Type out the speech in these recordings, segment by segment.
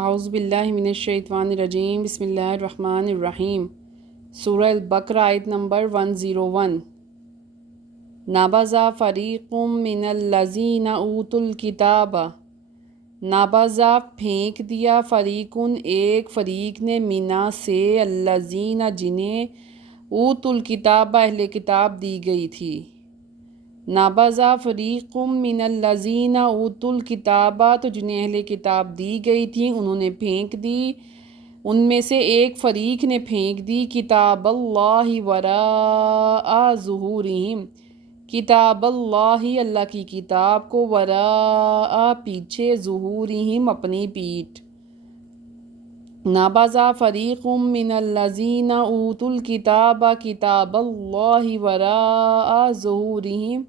اعوذ باللہ من الشیطان الرجیم بسم اللہ الرحمن الرحیم سورہ البقرہ آیت نمبر 101 نبذ فریق من الذین اوتوا الکتاب نبذ پھینک دیا فریقن ایک فریق نے منا سے الذین جنہیں اوتوا الکتاب اہل کتاب دی گئی تھی نبذ فریق من الذین اوتوا الکتاب تو جنہیں اہل کتاب دی گئی تھی انہوں نے پھینک دی، ان میں سے ایک فریق نے پھینک دی کتاب اللہ وراء ظہورہم، کتاب اللہ اللہ کی کتاب کو وراء پیچھے ظہورہم اپنی پیٹھ۔ نبذ فریق من الذین اوتوا الکتاب کتاب اللہ وراء ظہورہم،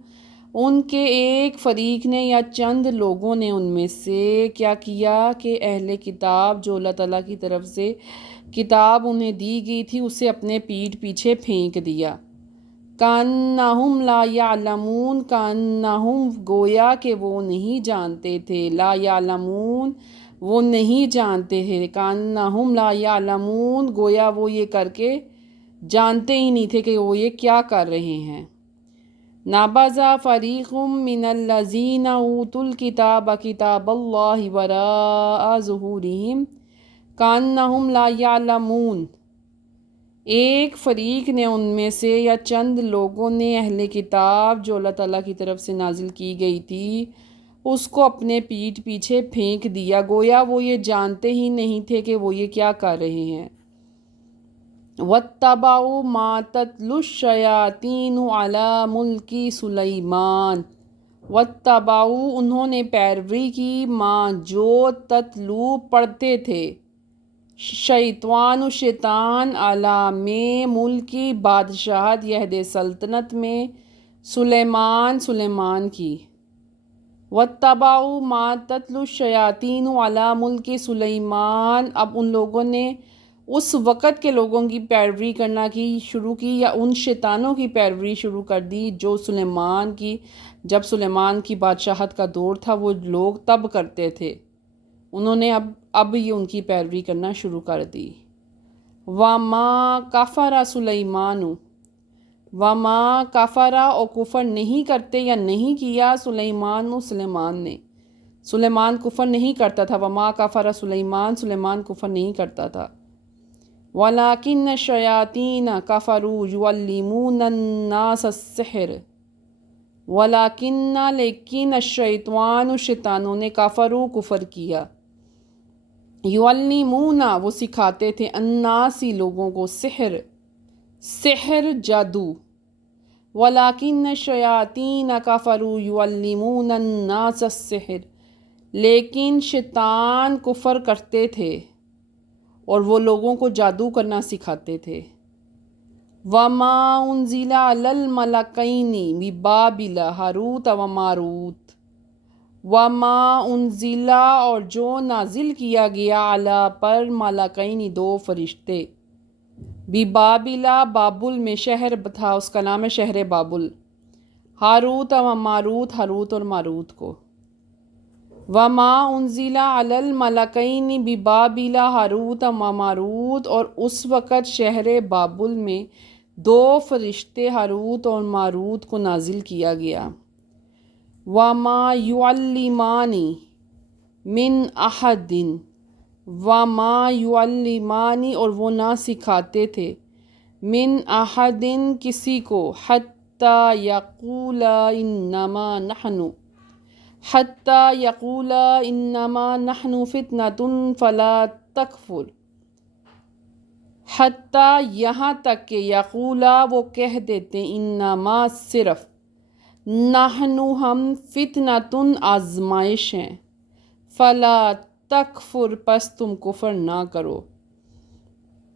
ان کے ایک فریق نے یا چند لوگوں نے ان میں سے کیا کیا کہ اہل کتاب جو اللہ تعالیٰ کی طرف سے کتاب انہیں دی گئی تھی اسے اپنے پیٹھ پیچھے پھینک دیا۔ کأنہم لا یعلمون، کأنہم گویا کہ وہ نہیں جانتے تھے، لا یعلمون وہ نہیں جانتے تھے، کأنہم لا یعلمون گویا وہ یہ کر کے جانتے ہی نہیں تھے کہ وہ یہ کیا کر رہے ہیں۔ نبذ فریق من الذین اوتوا الکتاب کتاب اللہ وراء ظہورہم کأنہم لا یعلمون، ایک فریق نے ان میں سے یا چند لوگوں نے اہل کتاب جو اللہ تعالیٰ کی طرف سے نازل کی گئی تھی اس کو اپنے پیٹھ پیچھے پھینک دیا، گویا وہ یہ جانتے ہی نہیں تھے کہ وہ یہ کیا کر رہے ہیں۔ وَاتَّبَعُوا مَا تَتْلُو الشَّيَاطِينُ عَلَى مُلْكِ سُلَيْمَانَ، وَاتَّبَعُوا انہوں نے پیروی کی ماں جو تتلو پڑھتے تھے، شیطان شیطان علی میں ملکی بادشاہت یہد سلطنت میں سلیمان کی۔ وَاتَّبَعُوا مَا تَتْلُو الشَّيَاطِينُ عَلَى مُلْكِ سُلَيْمَانَ، اب ان لوگوں نے اس وقت کے لوگوں کی پیروی کرنا کی شروع کی یا ان شیطانوں کی پیروی شروع کر دی جو جب سلیمان کی بادشاہت کا دور تھا وہ لوگ تب کرتے تھے، انہوں نے اب یہ ان کی پیروی کرنا شروع کر دی۔ وَمَا كَفَرَ سُلَيْمَانُ، وَمَا كَفَرَ اور کفر نہیں کرتے یا نہیں کیا سلیمان نے، سلیمان کفر نہیں کرتا تھا، وَمَا كَفَرَ سلیمان کفر نہیں کرتا تھا۔ وَلَٰكِنَّ الشَّيَاطِينَ كَفَرُوا يُعَلِّمُونَ النَّاسَ السِّحْرَ، وَلَٰكِنَّ لیکن الشیطان شیطانوں نے کفروا کفر کیا، یعلمون وہ سکھاتے تھے الناس لوگوں کو سحر جادو، وَلَٰكِنَّ الشَّيَاطِينَ كَفَرُوا يُعَلِّمُونَ النَّاسَ السِّحْرَ لیکن شیطان کفر کرتے تھے اور وہ لوگوں کو جادو کرنا سکھاتے تھے۔ وَمَا أُنزِلَ عَلَى الْمَلَكَيْنِ بِبَابِلَ ہاروت و ماروت، وَمَا أُنزِلَ اور جو نازل کیا گیا علی پر ملکین دو فرشتے، ببابل بابل میں شہر تھا اس کا نام ہے شہر بابل، ہاروت و ماروت ہاروت اور ماروت کو۔ وَمَا أُنزِلَ عَلَى الْمَلَكَيْنِ بِبَابِلَ ہاروت و ماروت اور اس وقت شہر بابل میں دو فرشتے ہاروت اور ماروت کو نازل کیا گیا۔ وَمَا يُعَلِّمَانِ مِنْ أَحَدٍ، وَمَا يُعَلِّمَانِ اور وہ نہ سکھاتے تھے من أَحَدٍ کسی کو، حَتَّى يَقُولَا إِنَّمَا نَحْنُ فِتْنَةٌ فَلَا تَكْفُرْ، حتیٰ یہاں تک کہ یقولا وہ کہہ دیتے انما صرف، نحن ہم فتنۃ آزمائش ہیں، فلا تکفر پس تم کفر نہ کرو۔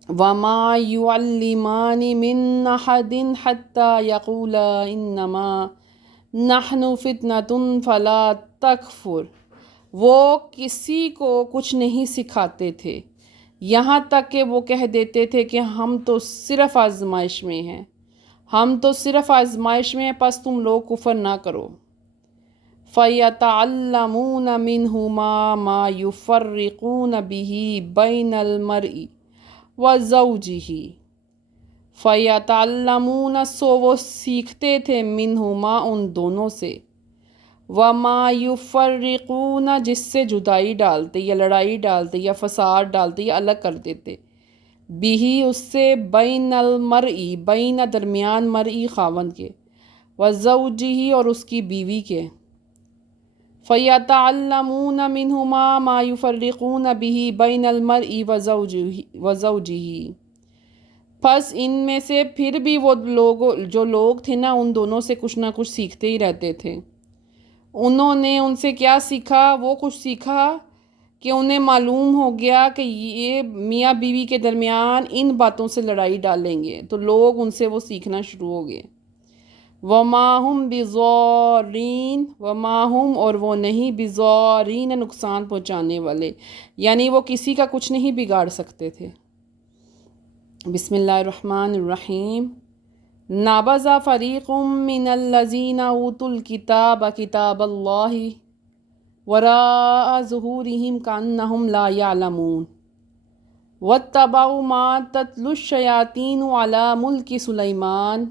وما یعلمان من احد حتیٰ یقولا انما نحن فتنۃ فلا تکفر، وہ کسی کو کچھ نہیں سکھاتے تھے یہاں تک کہ وہ کہہ دیتے تھے کہ ہم تو صرف آزمائش میں ہیں، پس تم لوگ کفر نہ کرو۔ فَيَتَعَلَّمُونَ مِنْهُمَا مَا يُفَرِّقُونَ بِهِ بَيْنَ الْمَرْءِ وَزَوْجِهِ فَيَتَعَلَّمُونَ سو وہ سیکھتے تھے منہما ان دونوں سے، وَمَا يُفَرِّقُونَ جس سے جدائی ڈالتے یا لڑائی ڈالتے یا فساد ڈالتے یا الگ کر دیتے، بھی اس سے بین المرئی بین درمیان مرئی خاوند کے، وزوجہ اور اس کی بیوی کے، فَيَتَعَلَّمُونَ مِنْهُمَا مَا يُفَرِّقُونَ بِهِ بَيْنَ الْمَرْءِ وَزَوْجِهِ پس ان میں سے پھر بھی وہ جو لوگ تھے نا ان دونوں سے کچھ نہ کچھ سیکھتے ہی رہتے تھے۔ انہوں نے ان سے کیا سیکھا؟ وہ کچھ سیکھا کہ انہیں معلوم ہو گیا کہ یہ میاں بیوی کے درمیان ان باتوں سے لڑائی ڈالیں گے، تو لوگ ان سے وہ سیکھنا شروع ہو گئے۔ وَمَا هُمْ بِضَارِّينَ وَمَا هُمْ اور وہ نہیں بِضَارِّينَ نقصان پہنچانے والے، یعنی وہ کسی کا کچھ نہیں بگاڑ سکتے تھے۔ بسم اللہ الرحمن الرحیم۔ نَبَذَ فَرِيقٌ مِّنَ الَّذِينَ أُوتُوا الْكِتَابَ كِتَابَ اللَّهِ وَرَاءَ ظُهُورِهِمْ كَأَنَّهُمْ لَا يَعْلَمُونَ وَاتَّبَعُوا مَا تَتْلُو الشَّيَاطِينُ عَلَى مُلْكِ سُلَيْمَانَ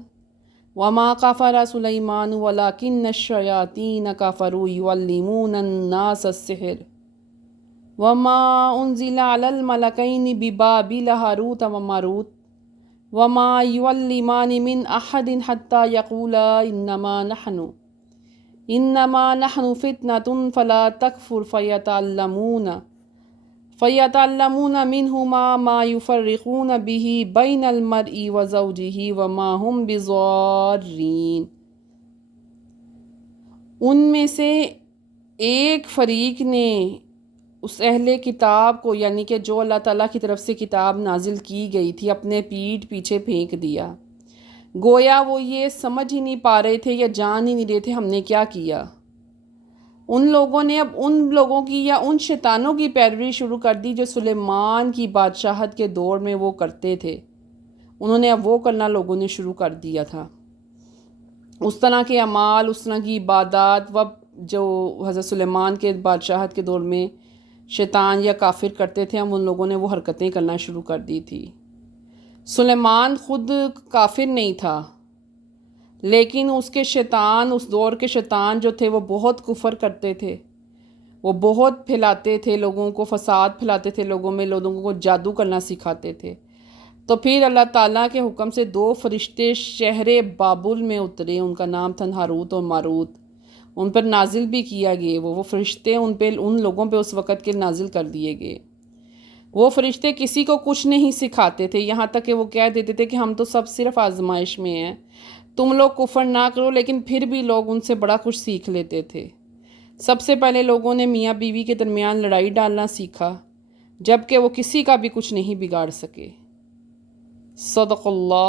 وَمَا كَفَرَ سُلَيْمَانُ وَلَكِنَّ الشَّيَاطِينَ كَفَرُوا يُعَلِّمُونَ النَّاسَ السِّحْرَ وَمَا أُنزِلَ عَلَى الْمَلَكَيْنِ بِبَابِلَ هَارُوتَ وَمَارُوتَ وَمَا يُعَلِّمَانِ مِنْ أَحَدٍ حَتَّى يَقُولَا إِنَّمَا نَحْنُ فِتْنَةٌ فَلَا تَكْفُرْ فَيَتَعَلَّمُونَ مِنْهُمَا مَا يُفَرِّقُونَ بِهِ بَيْنَ الْمَرْءِ وَزَوْجِهِ وَمَا هُمْ بِضَارِّينَ۔ ان میں سے ایک فریق نے اس اہل کتاب کو، یعنی کہ جو اللہ تعالیٰ کی طرف سے کتاب نازل کی گئی تھی، اپنے پیٹھ پیچھے پھینک دیا، گویا وہ یہ سمجھ ہی نہیں پا رہے تھے یا جان ہی نہیں رہے تھے ہم نے کیا کیا۔ ان لوگوں نے اب ان لوگوں کی یا ان شیطانوں کی پیروی شروع کر دی جو سلیمان کی بادشاہت کے دور میں وہ کرتے تھے، انہوں نے اب وہ کرنا لوگوں نے شروع کر دیا تھا۔ اس طرح کے اعمال، اس طرح کی عبادات جو حضرت سلیمان کے بادشاہت کے دور میں شیطان یا کافر کرتے تھے، ہم ان لوگوں نے وہ حرکتیں کرنا شروع کر دی تھی۔ سلیمان خود کافر نہیں تھا، لیکن اس کے شیطان، اس دور کے شیطان جو تھے وہ بہت کفر کرتے تھے، وہ بہت پھیلاتے تھے لوگوں کو، فساد پھیلاتے تھے لوگوں میں، لوگوں کو جادو کرنا سکھاتے تھے۔ تو پھر اللہ تعالیٰ کے حکم سے 2 فرشتے شہر بابل میں اترے، ان کا نام تھا ہاروت اور ماروت، ان پر نازل بھی کیا گئے، وہ فرشتے ان لوگوں پہ اس وقت کے نازل کر دیے گئے۔ وہ فرشتے کسی کو کچھ نہیں سکھاتے تھے، یہاں تک کہ وہ کہہ دیتے تھے کہ ہم تو سب صرف آزمائش میں ہیں، تم لوگ کفر نہ کرو، لیکن پھر بھی لوگ ان سے بڑا کچھ سیکھ لیتے تھے۔ سب سے پہلے لوگوں نے میاں بیوی کے درمیان لڑائی ڈالنا سیکھا، جبکہ وہ کسی کا بھی کچھ نہیں بگاڑ سکے۔ صدق اللہ۔